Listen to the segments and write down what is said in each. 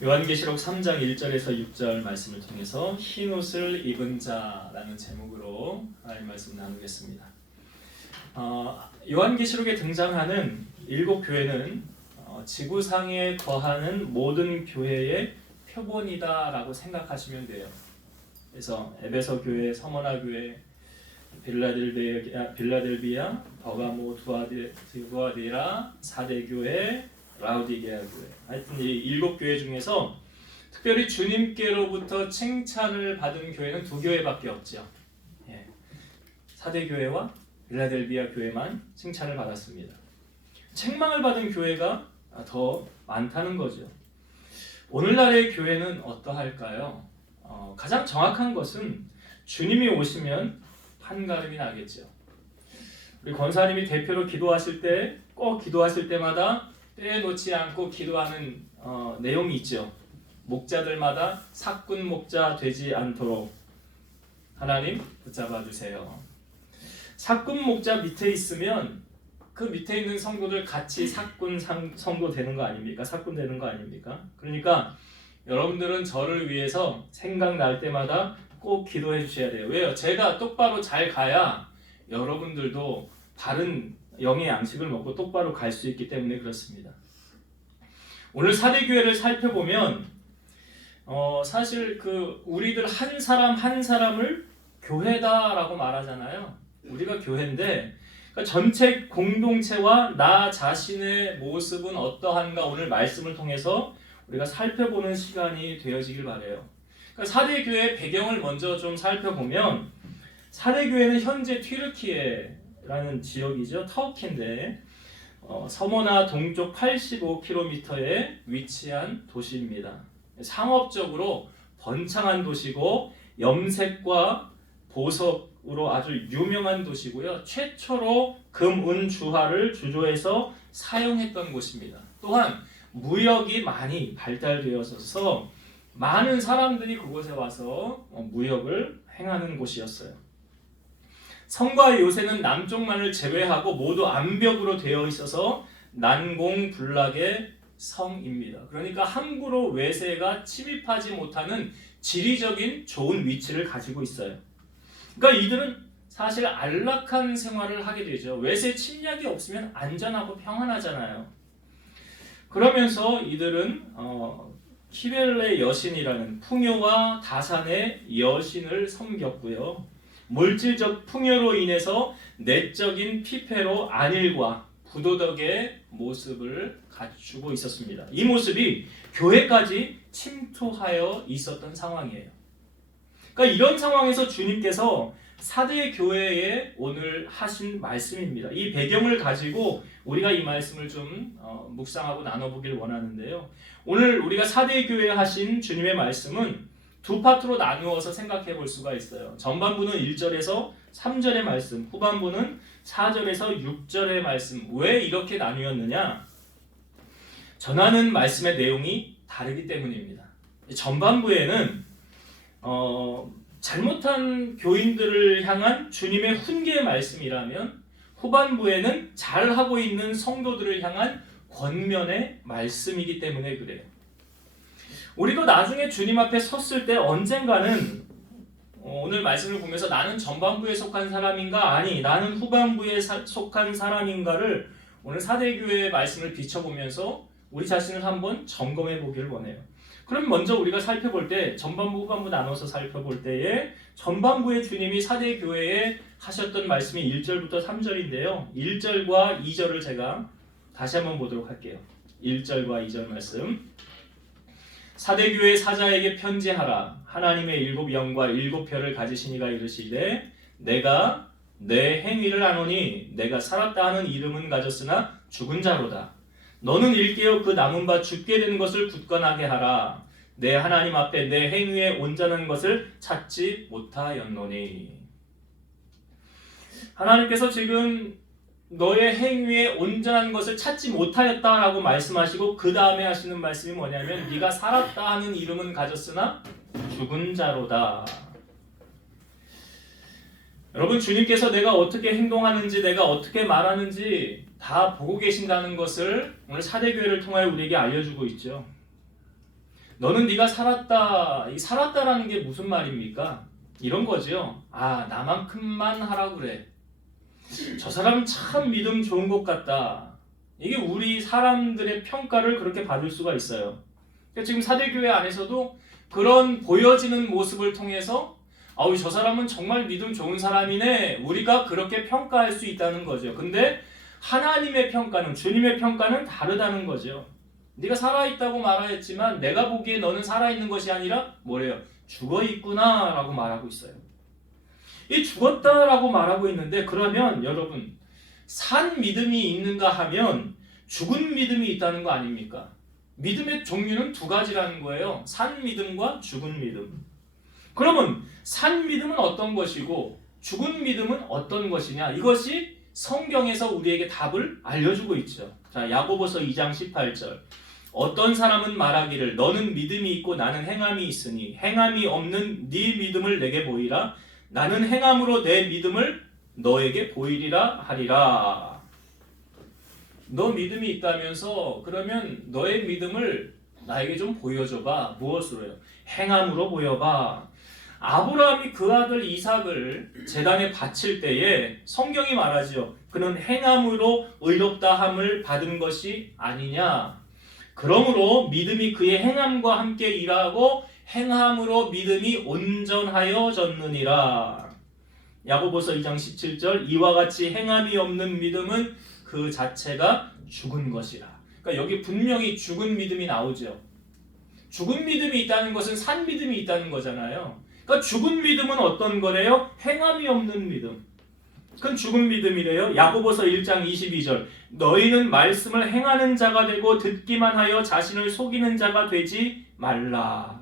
요한계시록 3장 1절에서 6절 말씀을 통해서 흰 옷을 입은 자라는 제목으로 하나님 말씀 나누겠습니다. 요한계시록에 등장하는 7교회는 지구상에 거하는 모든 교회의 표본이다라고 생각하시면 돼요. 그래서 에베소 교회, 서머나 교회, 빌라델비아, 버가모, 두아디라, 사대교회, 라우디게아 교회. 하여튼 이 7교회 중에서 특별히 주님께로부터 칭찬을 받은 교회는 2교회밖에 없죠. 사대교회와 빌라델비아 교회만 칭찬을 받았습니다. 책망을 받은 교회가 더 많다는 거죠. 오늘날의 교회는 어떠할까요? 가장 정확한 것은 주님이 오시면 판가름이 나겠죠. 우리 권사님이 대표로 기도하실 때 꼭 기도하실 때마다 빼놓지 않고 기도하는 내용이 있죠. 목자들마다 삭군 목자 되지 않도록 하나님 붙잡아 주세요. 삭군 목자 밑에 있으면 그 밑에 있는 성도들 같이 삭군 성도 되는 거 아닙니까? 삭군 되는 거 아닙니까? 그러니까 여러분들은 저를 위해서 생각날 때마다 꼭 기도해 주셔야 돼요. 왜요? 제가 똑바로 잘 가야 여러분들도 바른 영의 양식을 먹고 똑바로 갈 수 있기 때문에 그렇습니다. 오늘 사대교회를 살펴보면 사실 우리들 한 사람 한 사람을 교회다라고 말하잖아요. 우리가 교회인데 그러니까 전체 공동체와 나 자신의 모습은 어떠한가 오늘 말씀을 통해서 우리가 살펴보는 시간이 되어지길 바라요. 그러니까 사대교회의 배경을 먼저 좀 살펴보면 사대교회는 현재 튀르키예라는 지역이죠. 터키인데 서머나 동쪽 85km에 위치한 도시입니다. 상업적으로 번창한 도시고 염색과 보석으로 아주 유명한 도시고요. 최초로 금, 은, 주화를 주조해서 사용했던 곳입니다. 또한 무역이 많이 발달되어서 많은 사람들이 그곳에 와서 무역을 행하는 곳이었어요. 성과 요새는 남쪽만을 제외하고 모두 암벽으로 되어 있어서 난공불락의 성입니다. 그러니까 함부로 외세가 침입하지 못하는 지리적인 좋은 위치를 가지고 있어요. 그러니까 이들은 사실 안락한 생활을 하게 되죠. 외세 침략이 없으면 안전하고 평안하잖아요. 그러면서 이들은 키벨레 여신이라는 풍요와 다산의 여신을 섬겼고요. 물질적 풍요로 인해서 내적인 피폐로 안일과 부도덕의 모습을 갖추고 있었습니다. 이 모습이 교회까지 침투하여 있었던 상황이에요. 그러니까 이런 상황에서 주님께서 사대 교회에 오늘 하신 말씀입니다. 이 배경을 가지고 우리가 이 말씀을 좀 묵상하고 나눠보길 원하는데요. 오늘 우리가 사대 교회에 하신 주님의 말씀은 두 파트로 나누어서 생각해 볼 수가 있어요. 전반부는 1절에서 3절의 말씀, 후반부는 4절에서 6절의 말씀. 왜 이렇게 나누었느냐? 전하는 말씀의 내용이 다르기 때문입니다. 전반부에는 잘못한 교인들을 향한 주님의 훈계의 말씀이라면 후반부에는 잘하고 있는 성도들을 향한 권면의 말씀이기 때문에 그래요. 우리도 나중에 주님 앞에 섰을 때 언젠가는 오늘 말씀을 보면서 나는 전반부에 속한 사람인가? 아니, 나는 후반부에 속한 사람인가를 오늘 사대교회의 말씀을 비춰보면서 우리 자신을 한번 점검해 보기를 원해요. 그럼 먼저 우리가 살펴볼 때 전반부 후반부 나눠서 살펴볼 때에 전반부에 주님이 사대교회에 하셨던 말씀이 1절부터 3절인데요. 1절과 2절을 제가 다시 한번 보도록 할게요. 1절과 2절 말씀. 사대교회 사자에게 편지하라. 하나님의 7영과 7표를 가지신 이가 이르시되 내가 내 행위를 아노니 내가 살았다 하는 이름은 가졌으나 죽은 자로다. 너는 일깨어 그 남은 바 죽게 된 것을 굳건하게 하라. 내 하나님 앞에 내 행위에 온전한 것을 찾지 못하였노니. 하나님께서 지금 너의 행위에 온전한 것을 찾지 못하였다라고 말씀하시고 그 다음에 하시는 말씀이 뭐냐면 네가 살았다 하는 이름은 가졌으나 죽은 자로다. 여러분, 주님께서 내가 어떻게 행동하는지 내가 어떻게 말하는지 다 보고 계신다는 것을 오늘 사대교회를 통하여 우리에게 알려주고 있죠. 너는 네가 살았다. 이 살았다라는 게 무슨 말입니까? 이런 거죠. 아, 나만큼만 하라고 그래. 저 사람은 참 믿음 좋은 것 같다. 이게 우리 사람들의 평가를 그렇게 받을 수가 있어요. 그러니까 지금 사대교회 안에서도 그런 보여지는 모습을 통해서 아우, 저 사람은 정말 믿음 좋은 사람이네. 우리가 그렇게 평가할 수 있다는 거죠. 근데 하나님의 평가는, 주님의 평가는 다르다는 거죠. 네가 살아있다고 말하였지만 내가 보기에 너는 살아있는 것이 아니라 뭐래요? 죽어있구나 라고 말하고 있어요. 이 죽었다라고 말하고 있는데, 그러면 여러분, 산 믿음이 있는가 하면 죽은 믿음이 있다는 거 아닙니까? 믿음의 종류는 두 가지라는 거예요. 산 믿음과 죽은 믿음. 그러면 산 믿음은 어떤 것이고 죽은 믿음은 어떤 것이냐? 이것이 성경에서 우리에게 답을 알려주고 있죠. 자, 야고보서 2장 18절. 어떤 사람은 말하기를 너는 믿음이 있고 나는 행함이 있으니 행함이 없는 네 믿음을 내게 보이라. 나는 행함으로 내 믿음을 너에게 보이리라 하리라. 너 믿음이 있다면서 그러면 너의 믿음을 나에게 좀 보여줘봐. 무엇으로요? 행함으로 보여봐. 아브라함이 그 아들 이삭을 제단에 바칠 때에 성경이 말하죠. 그는 행함으로 의롭다함을 받은 것이 아니냐. 그러므로 믿음이 그의 행함과 함께 일하고 행함으로 믿음이 온전하여졌느니라. 야고보서 2장 17절. 이와 같이 행함이 없는 믿음은 그 자체가 죽은 것이라. 그러니까 여기 분명히 죽은 믿음이 나오죠. 죽은 믿음이 있다는 것은 산 믿음이 있다는 거잖아요. 그러니까 죽은 믿음은 어떤 거래요? 행함이 없는 믿음. 그건 죽은 믿음이래요. 야고보서 1장 22절. 너희는 말씀을 행하는 자가 되고 듣기만 하여 자신을 속이는 자가 되지 말라.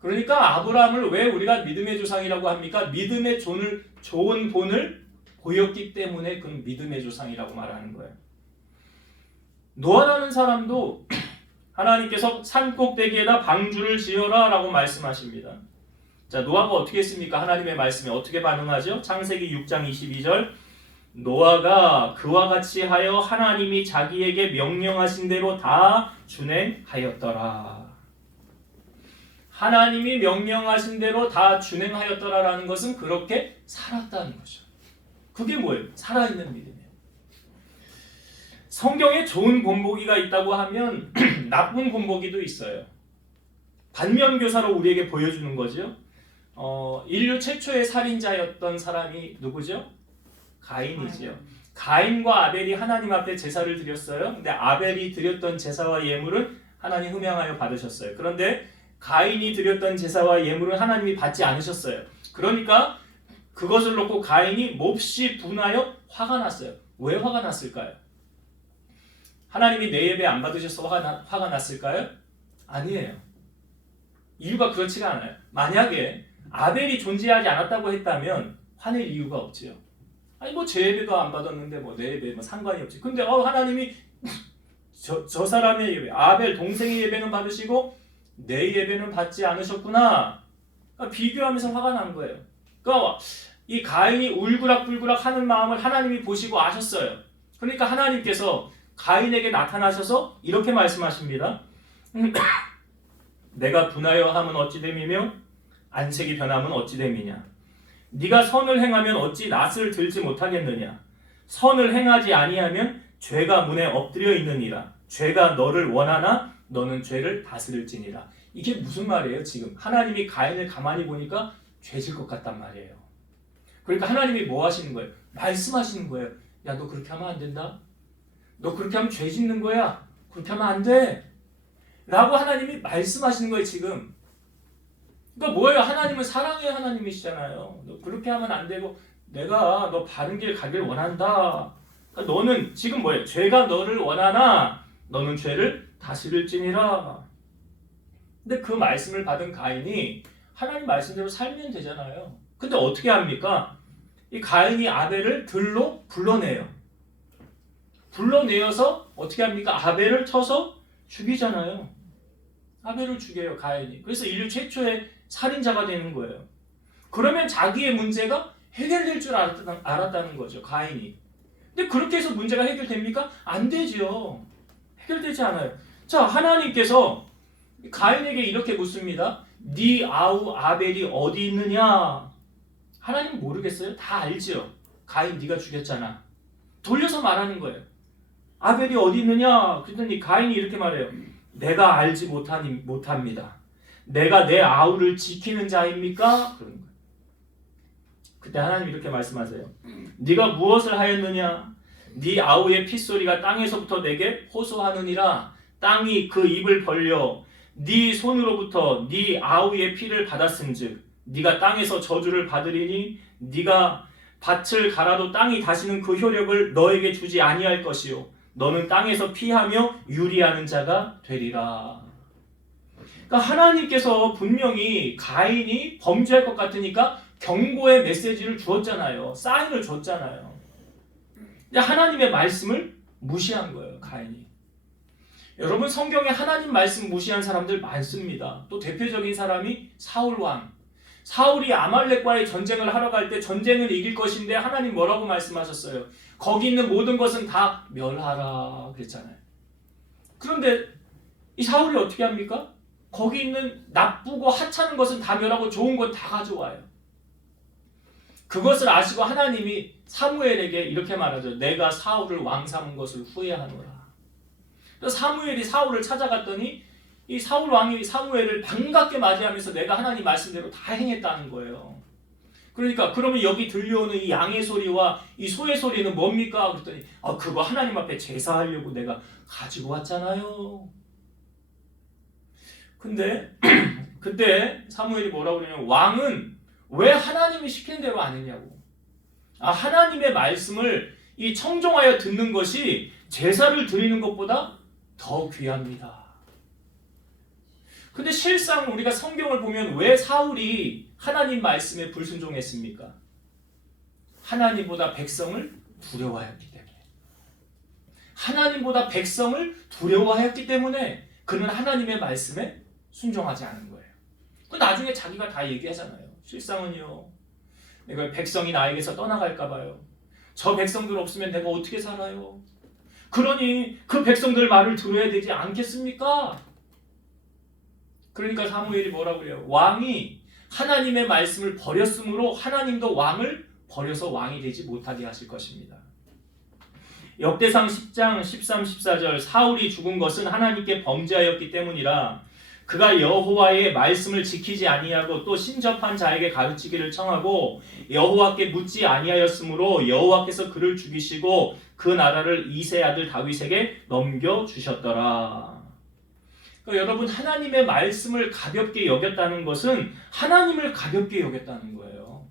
그러니까 아브라함을 왜 우리가 믿음의 조상이라고 합니까? 믿음의 좋은 본을 보였기 때문에 그는 믿음의 조상이라고 말하는 거예요. 노아라는 사람도 하나님께서 산 꼭대기에다 방주를 지어라 라고 말씀하십니다. 자, 노아가 어떻게 했습니까? 하나님의 말씀에 어떻게 반응하죠? 창세기 6장 22절. 노아가 그와 같이 하여 하나님이 자기에게 명령하신 대로 다 준행하였더라. 하나님이 명령하신 대로 다 준행하였더라라는 것은 그렇게 살았다는 거죠. 그게 뭐예요? 살아있는 믿음이에요. 성경에 좋은 본보기가 있다고 하면 나쁜 본보기도 있어요. 반면교사로 우리에게 보여주는 거죠. 인류 최초의 살인자였던 사람이 누구죠? 가인이지요. 가인과 아벨이 하나님 앞에 제사를 드렸어요. 근데 아벨이 드렸던 제사와 예물은 하나님 흠양하여 받으셨어요. 그런데 가인이 드렸던 제사와 예물은 하나님이 받지 않으셨어요. 그러니까 그것을 놓고 가인이 몹시 분하여 화가 났어요. 왜 화가 났을까요? 하나님이 내 예배 안 받으셔서 화가 났을까요? 아니에요. 이유가 그렇지가 않아요. 만약에 아벨이 존재하지 않았다고 했다면 화낼 이유가 없지요. 아니 뭐 제 예배도 안 받았는데 뭐 내 예배 뭐 상관이 없지. 근데 하나님이 저 사람의 예배, 아벨 동생의 예배는 받으시고 내 예배는 받지 않으셨구나. 그러니까 비교하면서 화가 난 거예요. 그러니까 이 가인이 울그락불그락 하는 마음을 하나님이 보시고 아셨어요. 그러니까 하나님께서 가인에게 나타나셔서 이렇게 말씀하십니다. 내가 분하여 함은 어찌 됨이며 안색이 변함은 어찌 됨이냐. 네가 선을 행하면 어찌 낫을 들지 못하겠느냐. 선을 행하지 아니하면 죄가 문에 엎드려 있느니라. 죄가 너를 원하나 너는 죄를 다스릴지니라. 이게 무슨 말이에요? 지금 하나님이 가인을 가만히 보니까 죄질 것 같단 말이에요. 그러니까 하나님이 뭐 하시는 거예요? 말씀하시는 거예요. 야, 너 그렇게 하면 안 된다. 너 그렇게 하면 죄 짓는 거야. 그렇게 하면 안 돼. 라고 하나님이 말씀하시는 거예요, 지금. 그러니까 뭐예요? 하나님은 사랑의 하나님이시잖아요. 너 그렇게 하면 안 되고 내가 너 바른 길 가길 원한다. 그러니까 너는 지금 뭐예요? 죄가 너를 원하나 너는 죄를 다스릴지니라. 근데 그 말씀을 받은 가인이 하나님 말씀대로 살면 되잖아요. 근데 어떻게 합니까? 이 가인이 아벨을 들로 불러내요. 불러내어서 어떻게 합니까? 아벨을 쳐서 죽이잖아요. 아벨을 죽여요, 가인이. 그래서 인류 최초의 살인자가 되는 거예요. 그러면 자기의 문제가 해결될 줄 알았다는 거죠, 가인이. 근데 그렇게 해서 문제가 해결됩니까? 안 되죠. 해결되지 않아요. 자, 하나님께서 가인에게 이렇게 묻습니다. 네 아우 아벨이 어디 있느냐? 하나님 모르겠어요? 다 알죠. 가인 네가 죽였잖아. 돌려서 말하는 거예요. 아벨이 어디 있느냐? 그랬더니 가인이 이렇게 말해요. 내가 알지 못합니다. 내가 내 아우를 지키는 자입니까? 그런 거예요. 그때 하나님 이렇게 말씀하세요. 네가 무엇을 하였느냐? 네 아우의 핏소리가 땅에서부터 내게 호소하느니라. 땅이 그 입을 벌려 네 손으로부터 네 아우의 피를 받았음즉 네가 땅에서 저주를 받으리니 네가 밭을 갈아도 땅이 다시는 그 효력을 너에게 주지 아니할 것이요 너는 땅에서 피하며 유리하는 자가 되리라. 그러니까 하나님께서 분명히 가인이 범죄할 것 같으니까 경고의 메시지를 주었잖아요. 사인을 줬잖아요. 근데 하나님의 말씀을 무시한 거예요, 가인이. 여러분, 성경에 하나님 말씀 무시한 사람들 많습니다. 또 대표적인 사람이 사울 왕. 사울이 아말렉과의 전쟁을 하러 갈 때 전쟁을 이길 것인데 하나님 뭐라고 말씀하셨어요? 거기 있는 모든 것은 다 멸하라 그랬잖아요. 그런데 이 사울이 어떻게 합니까? 거기 있는 나쁘고 하찮은 것은 다 멸하고 좋은 것 다 가져와요. 그것을 아시고 하나님이 사무엘에게 이렇게 말하죠. 내가 사울을 왕 삼은 것을 후회하노라. 그래서 사무엘이 사울을 찾아갔더니 이 사울 왕이 사무엘을 반갑게 맞이하면서 내가 하나님 말씀대로 다 행했다는 거예요. 그러니까 그러면 여기 들려오는 이 양의 소리와 이 소의 소리는 뭡니까? 그랬더니 그거 하나님 앞에 제사하려고 내가 가지고 왔잖아요. 근데 그때 사무엘이 뭐라고 그러냐면 왕은 왜 하나님이 시키는 대로 안 했냐고. 하나님의 말씀을 이 청종하여 듣는 것이 제사를 드리는 것보다 더 귀합니다. 근데 실상 우리가 성경을 보면 왜 사울이 하나님 말씀에 불순종했습니까? 하나님보다 백성을 두려워하였기 때문에. 하나님보다 백성을 두려워하였기 때문에 그는 하나님의 말씀에 순종하지 않은 거예요. 그 나중에 자기가 다 얘기하잖아요. 실상은요. 내가 백성이 나에게서 떠나갈까 봐요. 저 백성들 없으면 내가 어떻게 살아요? 그러니 그 백성들 말을 들어야 되지 않겠습니까? 그러니까 사무엘이 뭐라고 그래요? 왕이 하나님의 말씀을 버렸으므로 하나님도 왕을 버려서 왕이 되지 못하게 하실 것입니다. 역대상 10장 13, 14절 사울이 죽은 것은 하나님께 범죄하였기 때문이라 그가 여호와의 말씀을 지키지 아니하고 또 신접한 자에게 가르치기를 청하고 여호와께 묻지 아니하였으므로 여호와께서 그를 죽이시고 그 나라를 이새 아들 다윗에게 넘겨주셨더라. 그러니까 여러분, 하나님의 말씀을 가볍게 여겼다는 것은 하나님을 가볍게 여겼다는 거예요.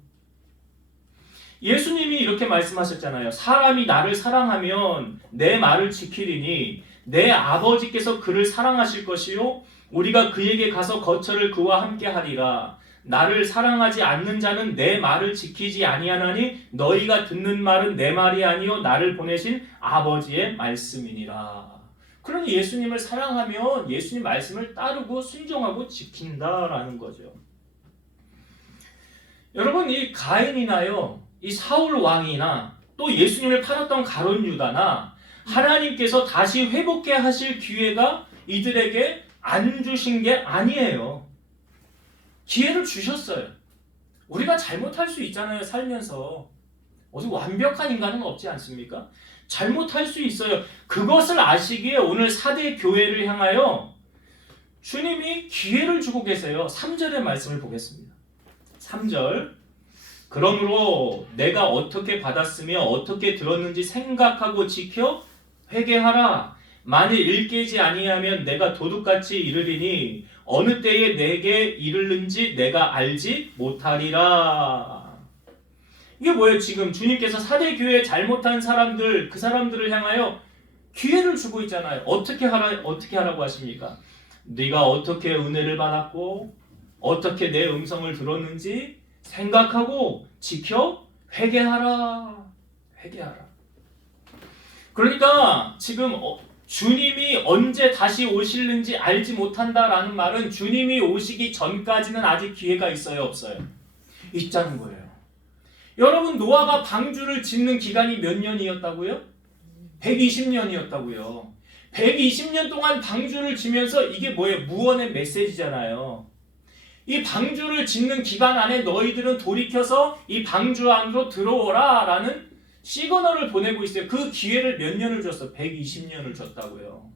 예수님이 이렇게 말씀하셨잖아요. 사람이 나를 사랑하면 내 말을 지키리니 내 아버지께서 그를 사랑하실 것이요 우리가 그에게 가서 거처를 그와 함께 하리라. 나를 사랑하지 않는 자는 내 말을 지키지 아니하나니 너희가 듣는 말은 내 말이 아니요 나를 보내신 아버지의 말씀이니라. 그러니 예수님을 사랑하면 예수님 말씀을 따르고 순종하고 지킨다라는 거죠. 여러분, 이 가인이나요, 이 사울 왕이나 또 예수님을 팔았던 가룟 유다나 하나님께서 다시 회복해 하실 기회가 이들에게 안 주신 게 아니에요. 기회를 주셨어요. 우리가 잘못할 수 있잖아요, 살면서. 어디 완벽한 인간은 없지 않습니까? 잘못할 수 있어요. 그것을 아시기에 오늘 사대 교회를 향하여 주님이 기회를 주고 계세요. 3절의 말씀을 보겠습니다. 3절 그러므로 내가 어떻게 받았으며 어떻게 들었는지 생각하고 지켜 회개하라. 만일 일깨지 아니하면 내가 도둑같이 이르리니 어느 때에 내게 이르는지 내가 알지 못하리라. 이게 뭐예요? 지금 주님께서 사대 교회에 잘못한 사람들, 그 사람들을 향하여 기회를 주고 있잖아요. 어떻게 하라고 하십니까? 네가 어떻게 은혜를 받았고 어떻게 내 음성을 들었는지 생각하고 지켜 회개하라. 회개하라. 그러니까 지금 주님이 언제 다시 오실는지 알지 못한다라는 말은 주님이 오시기 전까지는 아직 기회가 있어요, 없어요? 있다는 거예요. 여러분, 노아가 방주를 짓는 기간이 몇 년이었다고요? 120년이었다고요. 120년 동안 방주를 지면서 이게 뭐예요? 무언의 메시지잖아요. 이 방주를 짓는 기간 안에 너희들은 돌이켜서 이 방주 안으로 들어오라 라는 시그널을 보내고 있어요. 그 기회를 몇 년을 줬어? 120년을 줬다고요.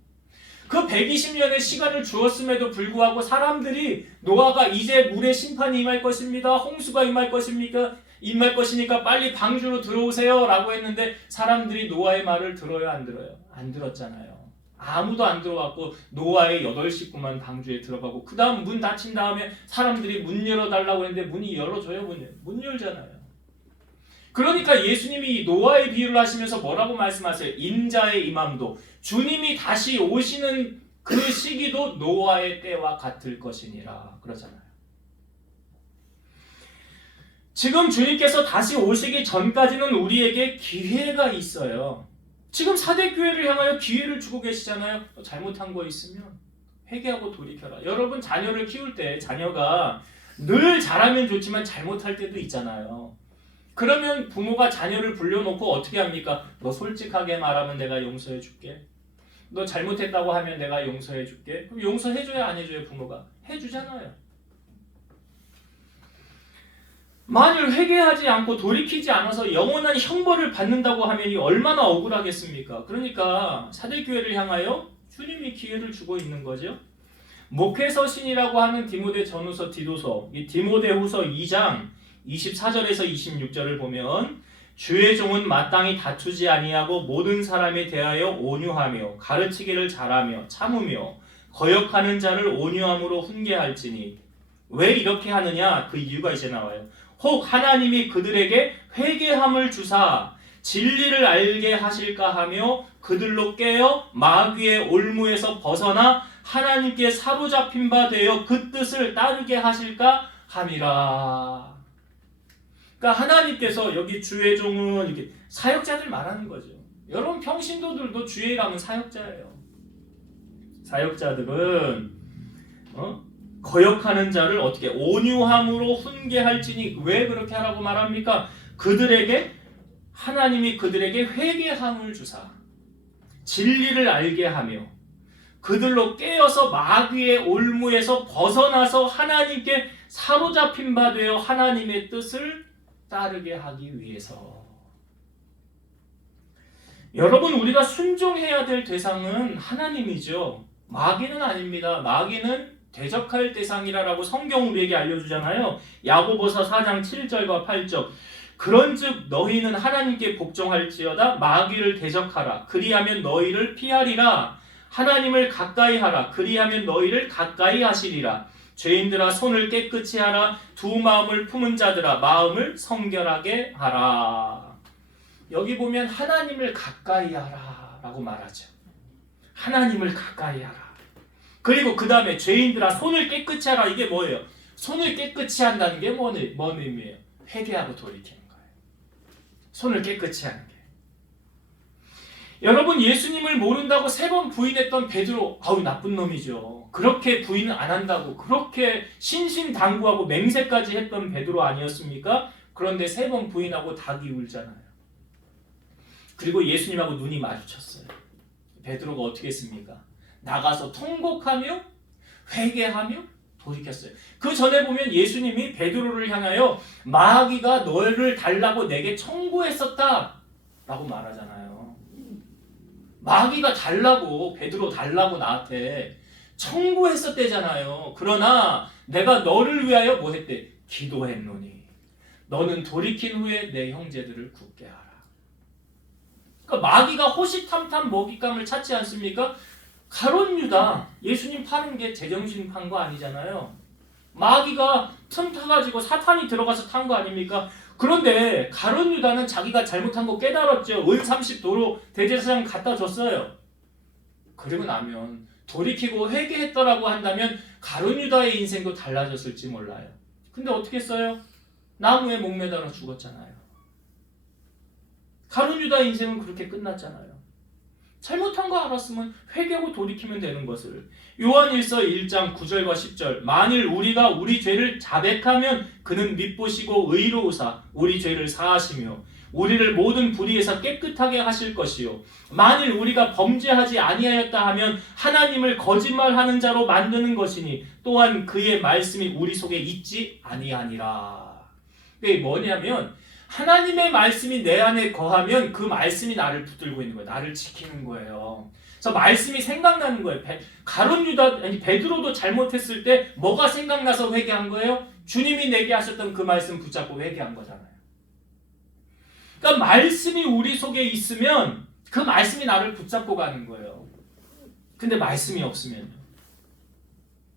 그 120년의 시간을 주었음에도 불구하고 사람들이 노아가 이제 물의 심판이 임할 것입니다. 홍수가 임할 것이니까 빨리 방주로 들어오세요 라고 했는데 사람들이 노아의 말을 들어요? 안 들어요? 안 들었잖아요. 아무도 안 들어왔고 노아의 8식구만 방주에 들어가고 그 다음 문 닫힌 다음에 사람들이 문 열어달라고 했는데 문이 열어줘요? 문 열잖아요. 그러니까 예수님이 노아의 비유를 하시면서 뭐라고 말씀하세요? 인자의 임함도 주님이 다시 오시는 그 시기도 노아의 때와 같을 것이니라 그러잖아요. 지금 주님께서 다시 오시기 전까지는 우리에게 기회가 있어요. 지금 사대교회를 향하여 기회를 주고 계시잖아요. 잘못한 거 있으면 회개하고 돌이켜라. 여러분 자녀를 키울 때 자녀가 늘 잘하면 좋지만 잘못할 때도 있잖아요. 그러면 부모가 자녀를 불러놓고 어떻게 합니까? 너 솔직하게 말하면 내가 용서해 줄게. 너 잘못했다고 하면 내가 용서해 줄게. 그럼 용서해줘야 안 해줘요? 부모가? 해주잖아요. 만일 회개하지 않고 돌이키지 않아서 영원한 형벌을 받는다고 하면 얼마나 억울하겠습니까? 그러니까 사대교회를 향하여 주님이 기회를 주고 있는 거죠. 목회서신이라고 하는 디모데 전후서 디도서, 이 디모데후서 2장 24절에서 26절을 보면 주의 종은 마땅히 다투지 아니하고 모든 사람에 대하여 온유하며 가르치기를 잘하며 참으며 거역하는 자를 온유함으로 훈계할지니 왜 이렇게 하느냐? 그 이유가 이제 나와요. 혹 하나님이 그들에게 회개함을 주사 진리를 알게 하실까 하며 그들로 깨어 마귀의 올무에서 벗어나 하나님께 사로잡힌 바 되어 그 뜻을 따르게 하실까 함이라. 그러니까 하나님께서 여기 주의 종은 이렇게 사역자들 말하는 거죠. 여러분 평신도들도 주의 일하면 사역자예요. 사역자들은 거역하는 자를 어떻게 온유함으로 훈계할지니 왜 그렇게 하라고 말합니까? 하나님이 그들에게 회개함을 주사 진리를 알게 하며 그들로 깨어서 마귀의 올무에서 벗어나서 하나님께 사로잡힌 바 되어 하나님의 뜻을 따르게 하기 위해서. 여러분 우리가 순종해야 될 대상은 하나님이죠. 마귀는 아닙니다. 마귀는 대적할 대상이라고 성경 우리에게 알려주잖아요. 야고보서 4장 7절과 8절 그런즉 너희는 하나님께 복종할지어다 마귀를 대적하라 그리하면 너희를 피하리라 하나님을 가까이 하라 그리하면 너희를 가까이 하시리라 죄인들아 손을 깨끗이 하라 두 마음을 품은 자들아 마음을 성결하게 하라. 여기 보면 하나님을 가까이 하라 라고 말하죠. 하나님을 가까이 하라. 그리고 그 다음에 죄인들아 손을 깨끗이 하라. 이게 뭐예요? 손을 깨끗이 한다는 게 뭔 의미예요? 회개하고 돌이키는 거예요. 손을 깨끗이 하는 게. 여러분 예수님을 모른다고 3번 부인했던 베드로 아우 나쁜 놈이죠. 그렇게 부인을 안 한다고 그렇게 신신당부하고 맹세까지 했던 베드로 아니었습니까? 그런데 3번 부인하고 닭이 울잖아요. 그리고 예수님하고 눈이 마주쳤어요. 베드로가 어떻게 했습니까? 나가서 통곡하며 회개하며 돌이켰어요. 그 전에 보면 예수님이 베드로를 향하여 마귀가 너를 달라고 내게 청구했었다 라고 말하잖아요. 마귀가 달라고 베드로 달라고 나한테 청구했었대잖아요. 그러나 내가 너를 위하여 뭐 했대? 기도했노니 너는 돌이킨 후에 내 형제들을 굳게 하라. 그러니까 마귀가 호시탐탐 먹잇감을 찾지 않습니까? 가룟 유다 예수님 파는 게 제정신 판 거 아니잖아요. 마귀가 틈 타가지고 사탄이 들어가서 탄 거 아닙니까? 그런데 가룟 유다는 자기가 잘못한 거 깨달았죠. 은 30도로 대제사장 갖다 줬어요. 그리고 나면 돌이키고 회개했더라고 한다면 가룟 유다의 인생도 달라졌을지 몰라요. 근데 어떻게 했어요? 나무에 목매달아 죽었잖아요. 가룟 유다의 인생은 그렇게 끝났잖아요. 잘못한 거 알았으면 회개하고 돌이키면 되는 것을. 요한일서 1장 9절과 10절 만일 우리가 우리 죄를 자백하면 그는 밉보시고 의로우사 우리 죄를 사하시며 우리를 모든 불의에서 깨끗하게 하실 것이요 만일 우리가 범죄하지 아니하였다 하면 하나님을 거짓말하는 자로 만드는 것이니 또한 그의 말씀이 우리 속에 있지 아니하니라. 이게 뭐냐면 하나님의 말씀이 내 안에 거하면 그 말씀이 나를 붙들고 있는 거예요. 나를 지키는 거예요. 그래서 말씀이 생각나는 거예요. 베드로도 잘못했을 때 뭐가 생각나서 회개한 거예요? 주님이 내게 하셨던 그 말씀 붙잡고 회개한 거잖아요. 그러니까 말씀이 우리 속에 있으면 그 말씀이 나를 붙잡고 가는 거예요. 근데 말씀이 없으면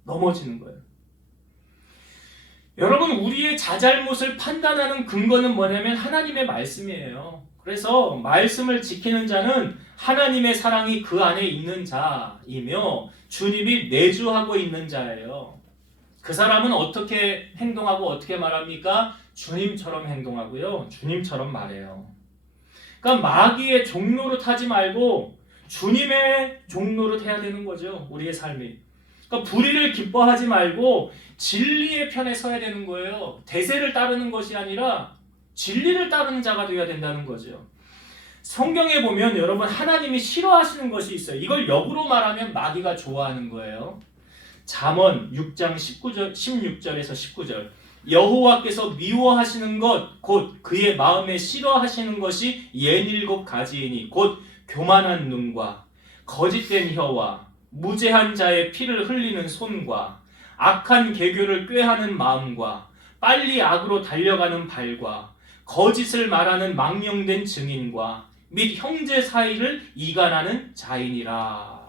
넘어지는 거예요. 여러분, 우리의 자잘못을 판단하는 근거는 뭐냐면 하나님의 말씀이에요. 그래서 말씀을 지키는 자는 하나님의 사랑이 그 안에 있는 자이며 주님이 내주하고 있는 자예요. 그 사람은 어떻게 행동하고 어떻게 말합니까? 주님처럼 행동하고요. 주님처럼 말해요. 그러니까 마귀의 종노릇 하지 말고 주님의 종노릇 해야 되는 거죠. 우리의 삶이. 그러니까 불의를 기뻐하지 말고 진리의 편에 서야 되는 거예요. 대세를 따르는 것이 아니라 진리를 따르는 자가 되어야 된다는 거죠. 성경에 보면 여러분 하나님이 싫어하시는 것이 있어요. 이걸 역으로 말하면 마귀가 좋아하는 거예요. 잠언 6장 16절에서 19절 여호와께서 미워하시는 것 곧 그의 마음에 싫어하시는 것이 67가지이니 곧 교만한 눈과 거짓된 혀와 무죄한 자의 피를 흘리는 손과 악한 계교를 꾀하는 마음과 빨리 악으로 달려가는 발과 거짓을 말하는 망령된 증인과 및 형제 사이를 이간하는 자이니라.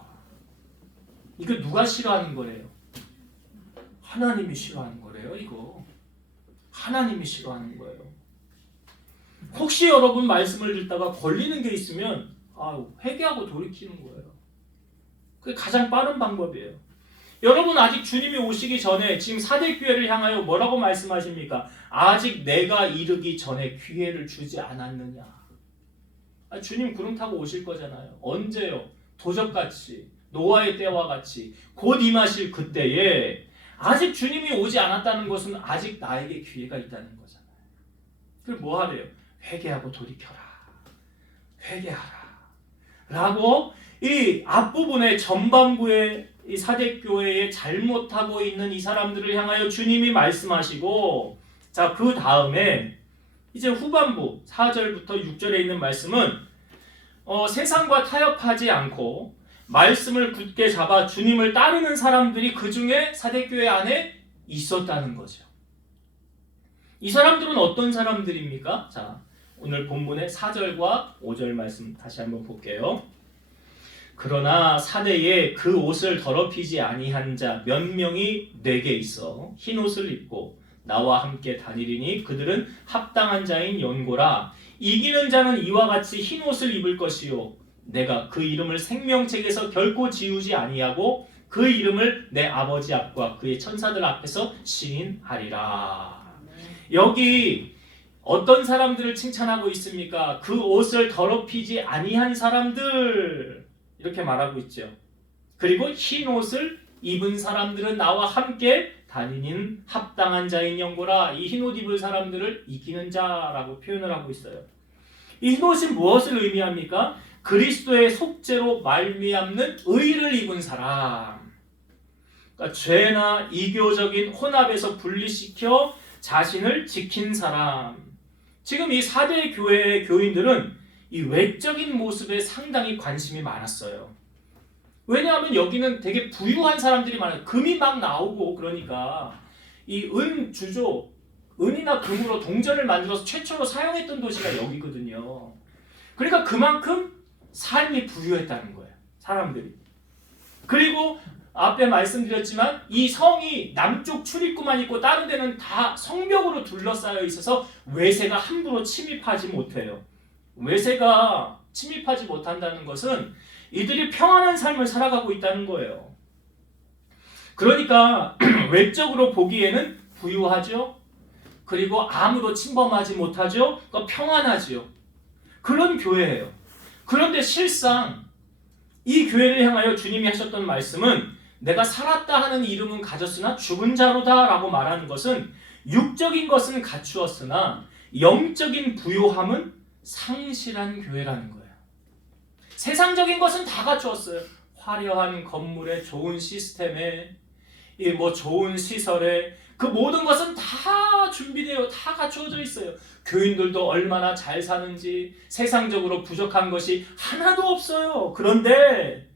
이거 누가 싫어하는 거래요? 하나님이 싫어하는 거래요. 이거 하나님이 싫어하는 거예요. 혹시 여러분 말씀을 듣다가 걸리는 게 있으면 회개하고 돌이키는 거예요. 그게 가장 빠른 방법이에요. 여러분 아직 주님이 오시기 전에 지금 사대교회를 향하여 뭐라고 말씀하십니까? 아직 내가 이르기 전에 기회를 주지 않았느냐. 주님 구름 타고 오실 거잖아요. 언제요? 도적같이 노아의 때와 같이 곧 임하실 그때에 아직 주님이 오지 않았다는 것은 아직 나에게 기회가 있다는 거잖아요. 그럼 뭐 하래요? 회개하고 돌이켜라. 회개하라. 라고 이 앞부분의 전반부의 이 사대교회에 잘못하고 있는 이 사람들을 향하여 주님이 말씀하시고 자, 그 다음에 이제 후반부 4절부터 6절에 있는 말씀은 세상과 타협하지 않고 말씀을 굳게 잡아 주님을 따르는 사람들이 그 중에 사대교회 안에 있었다는 거죠. 이 사람들은 어떤 사람들입니까? 자, 오늘 본문의 4절과 5절 말씀 다시 한번 볼게요. 그러나 사대에 그 옷을 더럽히지 아니한 자 몇 명이 내게 있어 흰 옷을 입고 나와 함께 다니리니 그들은 합당한 자인 연고라. 이기는 자는 이와 같이 흰 옷을 입을 것이요 내가 그 이름을 생명책에서 결코 지우지 아니하고 그 이름을 내 아버지 앞과 그의 천사들 앞에서 시인하리라. 여기 어떤 사람들을 칭찬하고 있습니까? 그 옷을 더럽히지 아니한 사람들 이렇게 말하고 있죠. 그리고 흰 옷을 입은 사람들은 나와 함께 다니는 합당한 자인 연고라. 이 흰 옷 입을 사람들을 이기는 자라고 표현을 하고 있어요. 이 흰 옷이 무엇을 의미합니까? 그리스도의 속죄로 말미암는 의를 입은 사람. 그러니까 죄나 이교적인 혼합에서 분리시켜 자신을 지킨 사람. 지금 이 4대 교회의 교인들은 이 외적인 모습에 상당히 관심이 많았어요. 왜냐하면 여기는 되게 부유한 사람들이 많아요. 금이 막 나오고 그러니까 이 은주조, 은이나 금으로 동전을 만들어서 최초로 사용했던 도시가 여기거든요. 그러니까 그만큼 삶이 부유했다는 거예요. 사람들이. 그리고 앞에 말씀드렸지만 이 성이 남쪽 출입구만 있고 다른 데는 다 성벽으로 둘러싸여 있어서 외세가 함부로 침입하지 못해요. 외세가 침입하지 못한다는 것은 이들이 평안한 삶을 살아가고 있다는 거예요. 그러니까 외적으로 보기에는 부유하죠. 그리고 아무도 침범하지 못하죠. 그러니까 평안하죠. 그런 교회예요. 그런데 실상 이 교회를 향하여 주님이 하셨던 말씀은 내가 살았다 하는 이름은 가졌으나 죽은 자로다 라고 말하는 것은 육적인 것은 갖추었으나 영적인 부요함은 상실한 교회라는 거예요. 세상적인 것은 다 갖추었어요. 화려한 건물에, 좋은 시스템에, 좋은 시설에, 그 모든 것은 다 준비되어 다 갖추어져 있어요. 교인들도 얼마나 잘 사는지, 세상적으로 부족한 것이 하나도 없어요. 그런데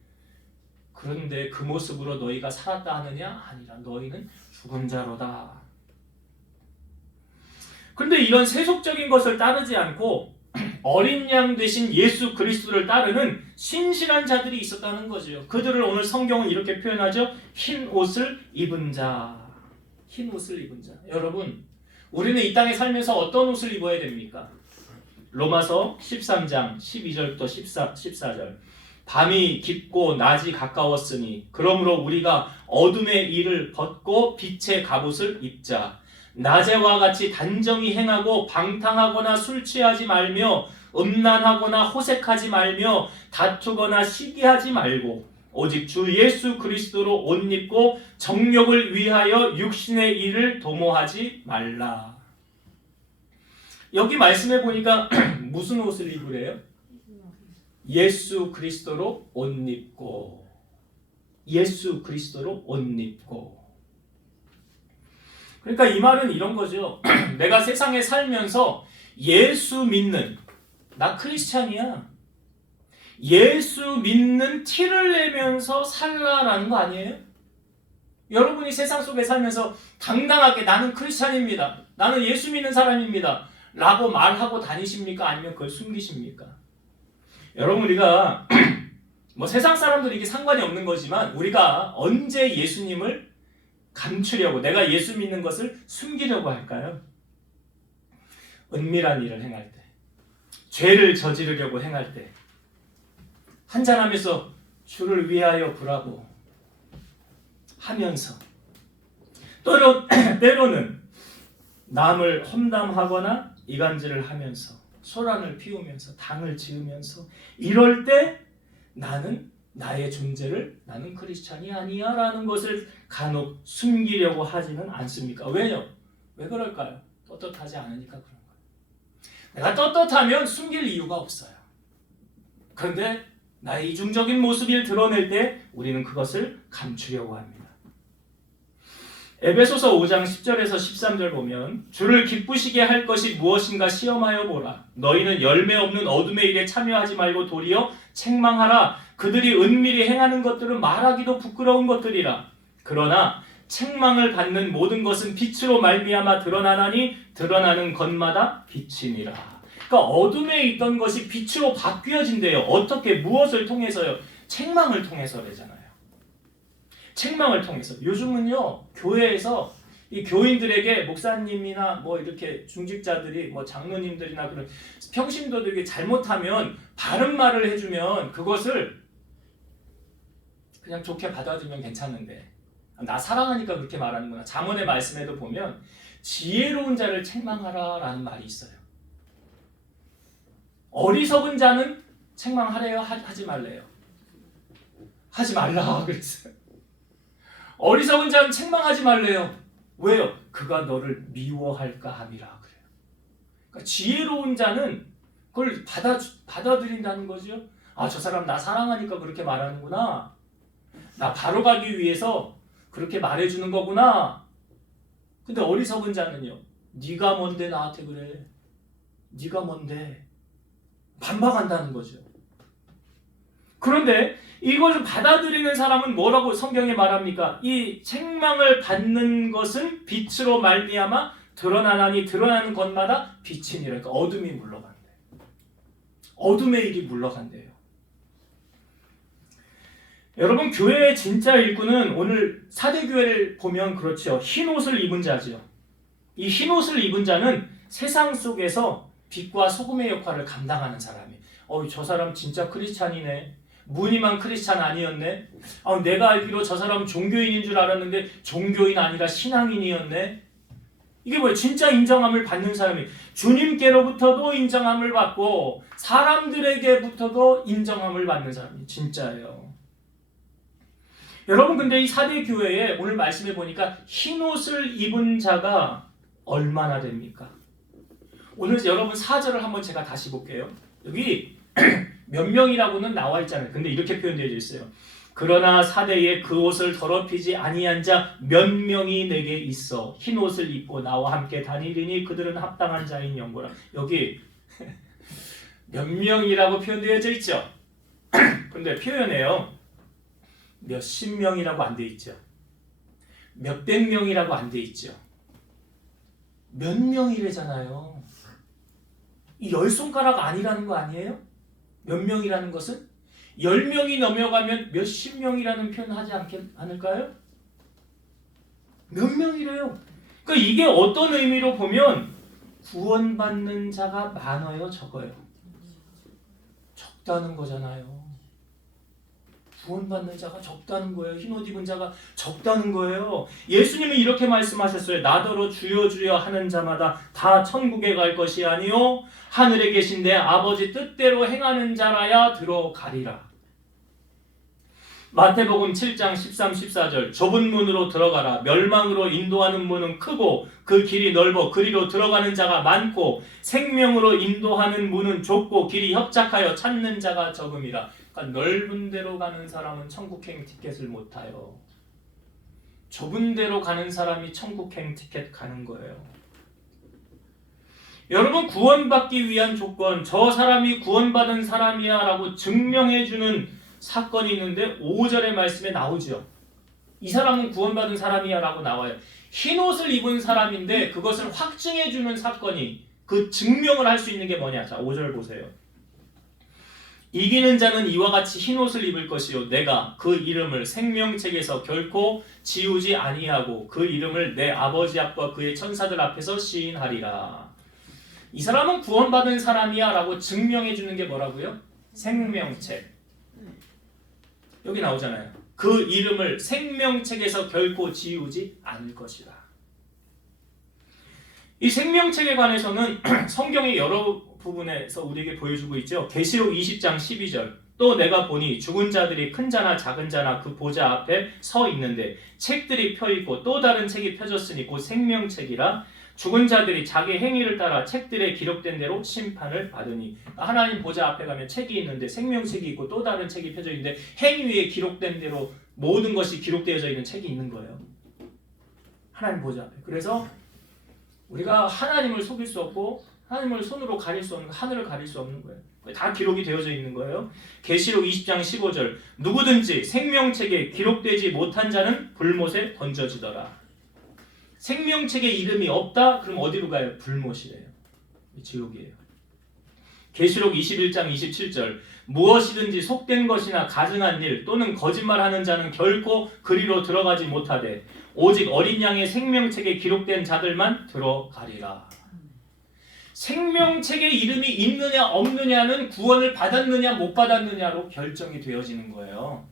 그 모습으로 너희가 살았다 하느냐? 아니라 너희는 죽은 자로다. 그런데 이런 세속적인 것을 따르지 않고 어린 양 되신 예수 그리스도를 따르는 신실한 자들이 있었다는 거죠. 그들을 오늘 성경은 이렇게 표현하죠. 흰 옷을 입은 자. 흰 옷을 입은 자. 여러분, 우리는 이 땅에 살면서 어떤 옷을 입어야 됩니까? 로마서 13장 12절부터 14절. 밤이 깊고 낮이 가까웠으니 그러므로 우리가 어둠의 일을 벗고 빛의 갑옷을 입자. 낮에와 같이 단정히 행하고 방탕하거나 술 취하지 말며 음란하거나 호색하지 말며 다투거나 시기하지 말고 오직 주 예수 그리스도로 옷 입고 정욕을 위하여 육신의 일을 도모하지 말라. 여기 말씀해 보니까 무슨 옷을 입으래요? 예수 그리스도로 옷 입고, 예수 그리스도로 옷 입고. 그러니까 이 말은 이런 거죠. 내가 세상에 살면서 예수 믿는, 나 크리스찬이야, 예수 믿는 티를 내면서 살라라는 거 아니에요? 여러분이 세상 속에 살면서 당당하게 나는 크리스찬입니다, 나는 예수 믿는 사람입니다 라고 말하고 다니십니까? 아니면 그걸 숨기십니까? 여러분, 우리가 세상 사람들이 이게 상관이 없는 거지만 우리가 언제 예수님을 감추려고, 내가 예수 믿는 것을 숨기려고 할까요? 은밀한 일을 행할 때, 죄를 저지르려고 행할 때, 한잔하면서 주를 위하여 부라고 하면서, 때로는 남을 험담하거나 이간질을 하면서, 소란을 피우면서, 당을 지으면서, 이럴 때 나는 나의 존재를, 나는 크리스찬이 아니야 라는 것을 간혹 숨기려고 하지는 않습니까? 왜요? 왜 그럴까요? 떳떳하지 않으니까 그런 거예요. 내가 떳떳하면 숨길 이유가 없어요. 그런데 나의 이중적인 모습을 드러낼 때 우리는 그것을 감추려고 합니다. 에베소서 5장 10절에서 13절 보면 주를 기쁘시게 할 것이 무엇인가 시험하여 보라. 너희는 열매 없는 어둠의 일에 참여하지 말고 도리어 책망하라. 그들이 은밀히 행하는 것들은 말하기도 부끄러운 것들이라. 그러나 책망을 받는 모든 것은 빛으로 말미암아 드러나나니 드러나는 것마다 빛이니라. 그러니까 어둠에 있던 것이 빛으로 바뀌어진대요. 어떻게, 무엇을 통해서요? 책망을 통해서래잖아요. 책망을 통해서. 요즘은요, 교회에서 이 교인들에게 목사님이나 이렇게 중직자들이 장로님들이나 그런 평신도들이 잘못하면 바른 말을 해주면 그것을 그냥 좋게 받아들이면 괜찮은데, 나 사랑하니까 그렇게 말하는구나. 잠언의 말씀에도 보면 지혜로운 자를 책망하라 라는 말이 있어요. 어리석은 자는 책망하래요? 하지 말래요? 하지 말라 그랬어요. 어리석은 자는 책망하지 말래요. 왜요? 그가 너를 미워할까 함이라 그래요. 그러니까 지혜로운 자는 그걸 받아들인다는 거죠. 아, 저 사람 나 사랑하니까 그렇게 말하는구나. 나 바로 가기 위해서 그렇게 말해주는 거구나. 근데 어리석은 자는요, 네가 뭔데 나한테 그래? 네가 뭔데? 반박한다는 거죠. 그런데 이것을 받아들이는 사람은 뭐라고 성경에 말합니까? 이 책망을 받는 것은 빛으로 말미암아 드러나나니 드러나는 것마다 빛이니라. 그러니까 어둠이 물러간대. 어둠의 일이 물러간대요. 여러분, 교회의 진짜 일꾼은 오늘 사대교회를 보면 그렇죠. 흰 옷을 입은 자죠. 이 흰 옷을 입은 자는 세상 속에서 빛과 소금의 역할을 감당하는 사람이에요. 저 사람 진짜 크리스찬이네. 무늬만 크리스찬 아니었네. 내가 알기로 저 사람 종교인인 줄 알았는데 종교인 아니라 신앙인이었네. 이게 뭐예요? 진짜 인정함을 받는 사람이, 주님께로부터도 인정함을 받고 사람들에게부터도 인정함을 받는 사람이 진짜예요. 여러분, 근데 이 사대 교회에 오늘 말씀해 보니까 흰 옷을 입은 자가 얼마나 됩니까? 오늘 여러분 4절을 한번 제가 다시 볼게요. 여기 몇 명이라고는 나와 있잖아요. 근데 이렇게 표현되어 있어요. 그러나 사대에 그 옷을 더럽히지 아니한 자 몇 명이 내게 있어 흰 옷을 입고 나와 함께 다니리니 그들은 합당한 자인 영고라. 여기 몇 명이라고 표현되어져 있죠. 근데 표현해요. 몇십 명이라고 안 돼 있죠. 몇백 명이라고 안 돼 있죠. 몇 명이래잖아요. 이 열 손가락 아니라는 거 아니에요? 몇 명이라는 것은? 10명이 넘어가면 몇십 명이라는 표현 하지 않을까요? 몇 명이래요. 그러니까 이게 어떤 의미로 보면 구원받는 자가 많아요, 적어요? 적다는 거잖아요. 구원받는 자가 적다는 거예요. 흰옷 입은 자가 적다는 거예요. 예수님은 이렇게 말씀하셨어요. 나더러 주여 주여 하는 자마다 다 천국에 갈 것이 아니요 하늘에 계신 내 아버지 뜻대로 행하는 자라야 들어가리라. 마태복음 7장 13, 14절 좁은 문으로 들어가라. 멸망으로 인도하는 문은 크고 그 길이 넓어 그리로 들어가는 자가 많고 생명으로 인도하는 문은 좁고 길이 협착하여 찾는 자가 적음이라. 그러니까 넓은 데로 가는 사람은 천국행 티켓을 못 타요. 좁은 데로 가는 사람이 천국행 티켓 가는 거예요. 여러분 구원받기 위한 조건, 저 사람이 구원받은 사람이야 라고 증명해주는 사건이 있는데 5절의 말씀에 나오죠. 이 사람은 구원받은 사람이야 라고 나와요. 흰옷을 입은 사람인데 그것을 확증해주는 사건이, 그 증명을 할 수 있는 게 뭐냐. 자 5절 보세요. 이기는 자는 이와 같이 흰옷을 입을 것이요 내가 그 이름을 생명책에서 결코 지우지 아니하고 그 이름을 내 아버지 앞과 그의 천사들 앞에서 시인하리라. 이 사람은 구원받은 사람이야 라고 증명해주는 게 뭐라고요? 생명책. 여기 나오잖아요. 그 이름을 생명책에서 결코 지우지 않을 것이다. 이 생명책에 관해서는 성경의 여러 부분에서 우리에게 보여주고 있죠. 계시록 20장 12절 또 내가 보니 죽은 자들이 큰 자나 작은 자나 그 보좌 앞에 서 있는데 책들이 펴있고 또 다른 책이 펴졌으니 곧 생명책이라. 죽은 자들이 자기 행위를 따라 책들에 기록된 대로 심판을 받으니. 하나님 보좌 앞에 가면 책이 있는데 생명책이 있고 또 다른 책이 펴져 있는데 행위에 기록된 대로 모든 것이 기록되어져 있는 책이 있는 거예요. 하나님 보좌 앞에. 그래서 우리가 하나님을 속일 수 없고 하나님을 손으로 가릴 수 없는, 하늘을 가릴 수 없는 거예요. 다 기록이 되어져 있는 거예요. 계시록 20장 15절 누구든지 생명책에 기록되지 못한 자는 불못에 던져지더라. 생명책에 이름이 없다? 그럼 어디로 가요? 불못이래요. 지옥이에요. 계시록 21장 27절 무엇이든지 속된 것이나 가증한 일 또는 거짓말하는 자는 결코 그리로 들어가지 못하되 오직 어린 양의 생명책에 기록된 자들만 들어가리라. 생명책에 이름이 있느냐 없느냐는 구원을 받았느냐 못 받았느냐로 결정이 되어지는 거예요.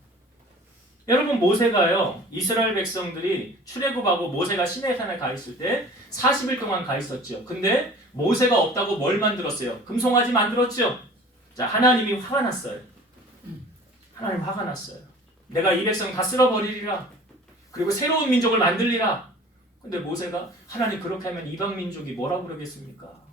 여러분 모세가요, 이스라엘 백성들이 출애굽하고 모세가 시내산에 가 있을 때 40일 동안 가 있었죠. 근데 모세가 없다고 뭘 만들었어요? 금송아지 만들었죠. 자, 하나님이 화가 났어요. 하나님 화가 났어요. 내가 이 백성 다 쓸어버리리라. 그리고 새로운 민족을 만들리라. 근데 모세가 하나님 그렇게 하면 이방 민족이 뭐라고 그러겠습니까?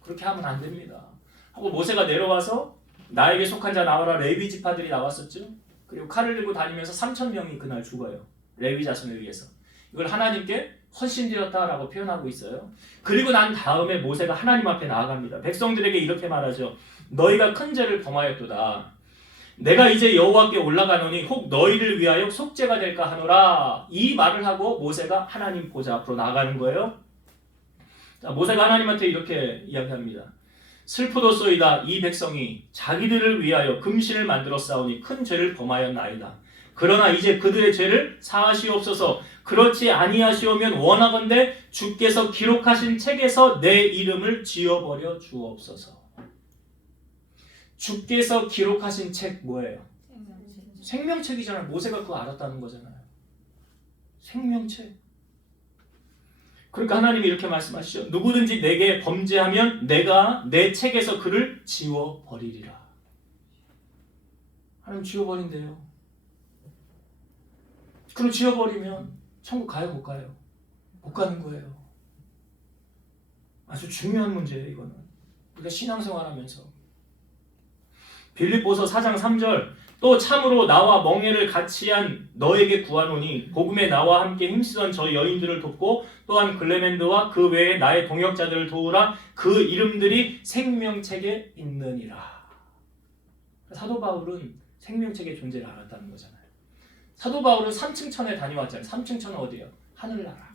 그렇게 하면 안 됩니다. 하고 모세가 내려와서 나에게 속한 자 나와라. 레위 지파들이 나왔었죠. 그리고 칼을 들고 다니면서 3,000명이 그날 죽어요. 레위 자손을 위해서. 이걸 하나님께 헌신드렸다라고 표현하고 있어요. 그리고 난 다음에 모세가 하나님 앞에 나아갑니다. 백성들에게 이렇게 말하죠. 너희가 큰 죄를 범하였도다. 내가 이제 여호와께 올라가노니 혹 너희를 위하여 속죄가 될까 하노라. 이 말을 하고 모세가 하나님 보좌 앞으로 나가는 거예요. 자, 모세가 하나님한테 이렇게 이야기합니다. 슬프도소이다. 이 백성이 자기들을 위하여 금신을 만들어 싸우니 큰 죄를 범하였나이다. 그러나 이제 그들의 죄를 사하시옵소서. 그렇지 아니하시오면 원하건대 주께서 기록하신 책에서 내 이름을 지워버려 주옵소서. 주께서 기록하신 책 뭐예요? 생명책이잖아요. 모세가 그거 알았다는 거잖아요. 생명책. 그러니까 하나님이 이렇게 말씀하시죠. 누구든지 내게 범죄하면 내가 내 책에서 그를 지워버리리라. 하나님 지워버린대요. 그럼 지워버리면 천국 가요 못 가요? 못 가는 거예요. 아주 중요한 문제예요. 이거는 우리가 신앙생활하면서 빌립보서 4장 3절 또 참으로 나와 멍에를 같이 한 너에게 구하노니 복음에 나와 함께 힘쓰던 저 여인들을 돕고 또한 글레멘드와 그 외에 나의 동역자들을 도우라. 그 이름들이 생명책에 있느니라. 사도 바울은 생명책의 존재를 알았다는 거잖아요. 사도 바울은 3층 천에 다녀왔잖아요. 3층 천은 어디예요? 하늘나라.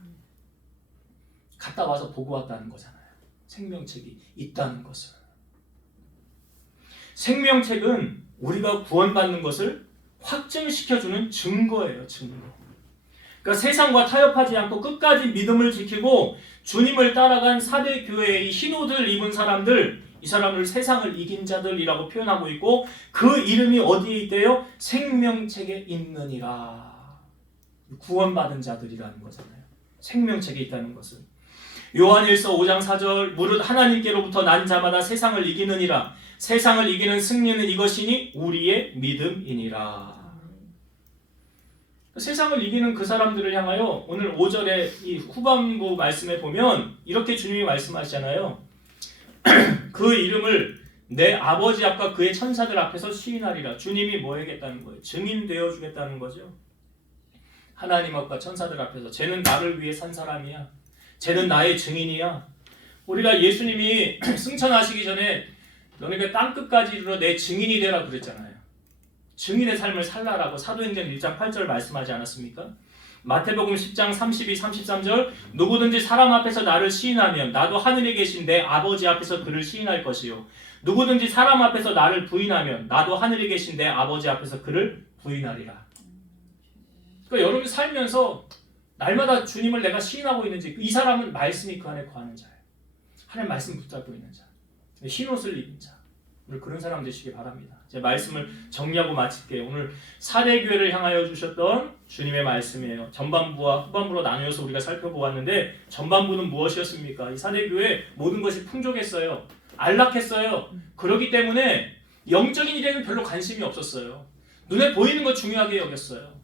갔다 와서 보고 왔다는 거잖아요. 생명책이 있다는 것을. 생명책은 우리가 구원받는 것을 확증시켜주는 증거예요. 증거. 그러니까 세상과 타협하지 않고 끝까지 믿음을 지키고 주님을 따라간 사대 교회의 이 흰 옷을 입은 사람들, 이 사람을 세상을 이긴 자들이라고 표현하고 있고 그 이름이 어디에 있대요? 생명책에 있느니라. 구원받은 자들이라는 거잖아요. 생명책에 있다는 것은. 요한일서 5장 4절 무릇 하나님께로부터 난 자마다 세상을 이기느니라. 세상을 이기는 승리는 이것이니 우리의 믿음이니라. 세상을 이기는 그 사람들을 향하여 오늘 5절의 이 후반부 말씀에 보면 이렇게 주님이 말씀하시잖아요. 그 이름을 내 아버지 앞과 그의 천사들 앞에서 시인하리라. 주님이 뭐 하겠다는 거예요? 증인 되어 주겠다는 거죠. 하나님 앞과 천사들 앞에서 쟤는 나를 위해 산 사람이야. 쟤는 나의 증인이야. 우리가 예수님이 승천하시기 전에 너네가 땅끝까지 이르러 내 증인이 되라 그랬잖아요. 증인의 삶을 살라라고 사도행전 1장 8절 말씀하지 않았습니까? 마태복음 10장 32, 33절 누구든지 사람 앞에서 나를 시인하면 나도 하늘에 계신 내 아버지 앞에서 그를 시인할 것이요 누구든지 사람 앞에서 나를 부인하면 나도 하늘에 계신 내 아버지 앞에서 그를 부인하리라. 그러니까 여러분이 살면서 날마다 주님을 내가 시인하고 있는지 이 사람은 말씀이 그 안에 거하는 자예요. 하나님 말씀 붙잡고 있는 자. 흰옷을 입은 자. 오늘 그런 사람 되시기 바랍니다. 제 말씀을 정리하고 마칠게요. 오늘 사대교회를 향하여 주셨던 주님의 말씀이에요. 전반부와 후반부로 나누어서 우리가 살펴보았는데 전반부는 무엇이었습니까? 이 사대교회 모든 것이 풍족했어요. 안락했어요. 그렇기 때문에 영적인 일에는 별로 관심이 없었어요. 눈에 보이는 것 중요하게 여겼어요.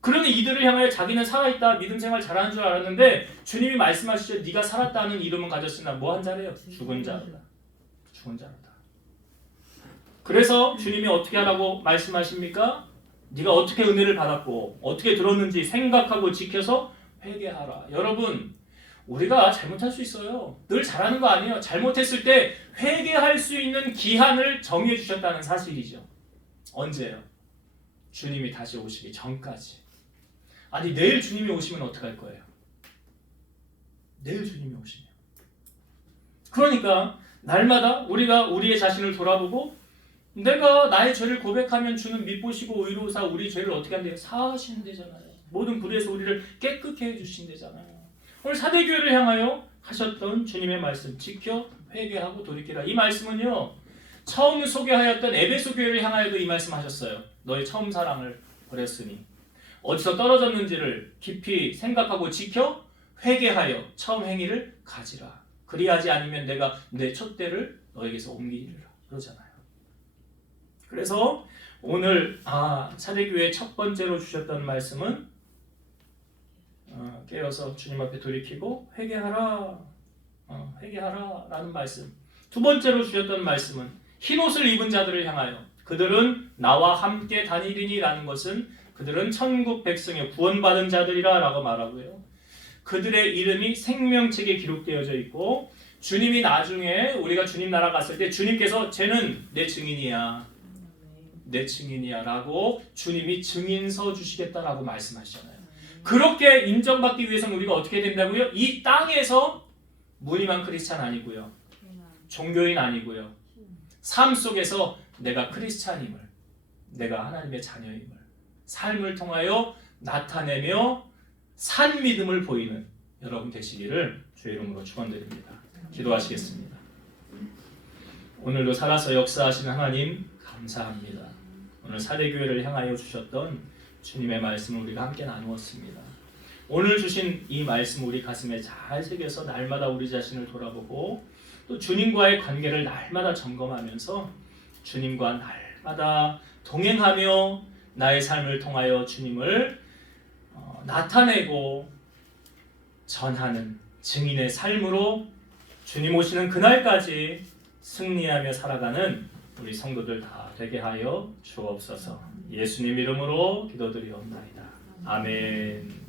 그러니 이들을 향하여 자기는 살아있다, 믿음 생활 잘하는 줄 알았는데 주님이 말씀하시죠. 네가 살았다는 이름은 가졌으나 뭐한 자래요? 죽은 자로다. 죽은 자로다. 그래서 주님이 어떻게 하라고 말씀하십니까? 네가 어떻게 은혜를 받았고 어떻게 들었는지 생각하고 지켜서 회개하라. 여러분, 우리가 잘못할 수 있어요. 늘 잘하는 거 아니에요. 잘못했을 때 회개할 수 있는 기한을 정해 주셨다는 사실이죠. 언제요? 주님이 다시 오시기 전까지. 아니, 내일 주님이 오시면 어떡할 거예요? 내일 주님이 오시면. 그러니까 날마다 우리가 우리의 자신을 돌아보고 내가 나의 죄를 고백하면 주는 미보시고 의로우사 우리 죄를 어떻게 한대요? 사하신대잖아요. 모든 불의에서 우리를 깨끗게 해주신대잖아요. 오늘 사대교회를 향하여 하셨던 주님의 말씀 지켜 회개하고 돌이키라. 이 말씀은요. 처음 소개하였던 에베소 교회를 향하여도 이 말씀하셨어요. 너의 처음 사랑을 버렸으니 어디서 떨어졌는지를 깊이 생각하고 지켜 회개하여 처음 행위를 가지라. 그리하지 않으면 내가 내 촛대를 너에게서 옮기리라. 그러잖아요. 그래서 오늘 사대교회 첫 번째로 주셨던 말씀은 깨어서 주님 앞에 돌이키고 회개하라. 회개하라 라는 말씀. 두 번째로 주셨던 말씀은 흰옷을 입은 자들을 향하여 그들은 나와 함께 다니리니 라는 것은 그들은 천국 백성의 구원받은 자들이라 라고 말하고요. 그들의 이름이 생명책에 기록되어져 있고 주님이 나중에 우리가 주님 나라 갔을 때 주님께서 쟤는 내 증인이야. 내 증인이야 라고 주님이 증인서 주시겠다라고 말씀하시잖아요. 그렇게 인정받기 위해서는 우리가 어떻게 된다고요? 이 땅에서 무늬만 크리스찬 아니고요. 종교인 아니고요. 삶 속에서 내가 크리스찬임을, 내가 하나님의 자녀임을 삶을 통하여 나타내며 산 믿음을 보이는 여러분 되시기를 주의 이름으로 축원드립니다. 기도하시겠습니다. 오늘도 살아서 역사하시는 하나님 감사합니다. 오늘 사대교회를 향하여 주셨던 주님의 말씀을 우리가 함께 나누었습니다. 오늘 주신 이 말씀 우리 가슴에 잘 새겨서 날마다 우리 자신을 돌아보고 또 주님과의 관계를 날마다 점검하면서 주님과 날마다 동행하며 나의 삶을 통하여 주님을 나타내고 전하는 증인의 삶으로 주님 오시는 그날까지 승리하며 살아가는 우리 성도들 다 되게 하여 주옵소서. 예수님 이름으로 기도드리옵나이다. 아멘.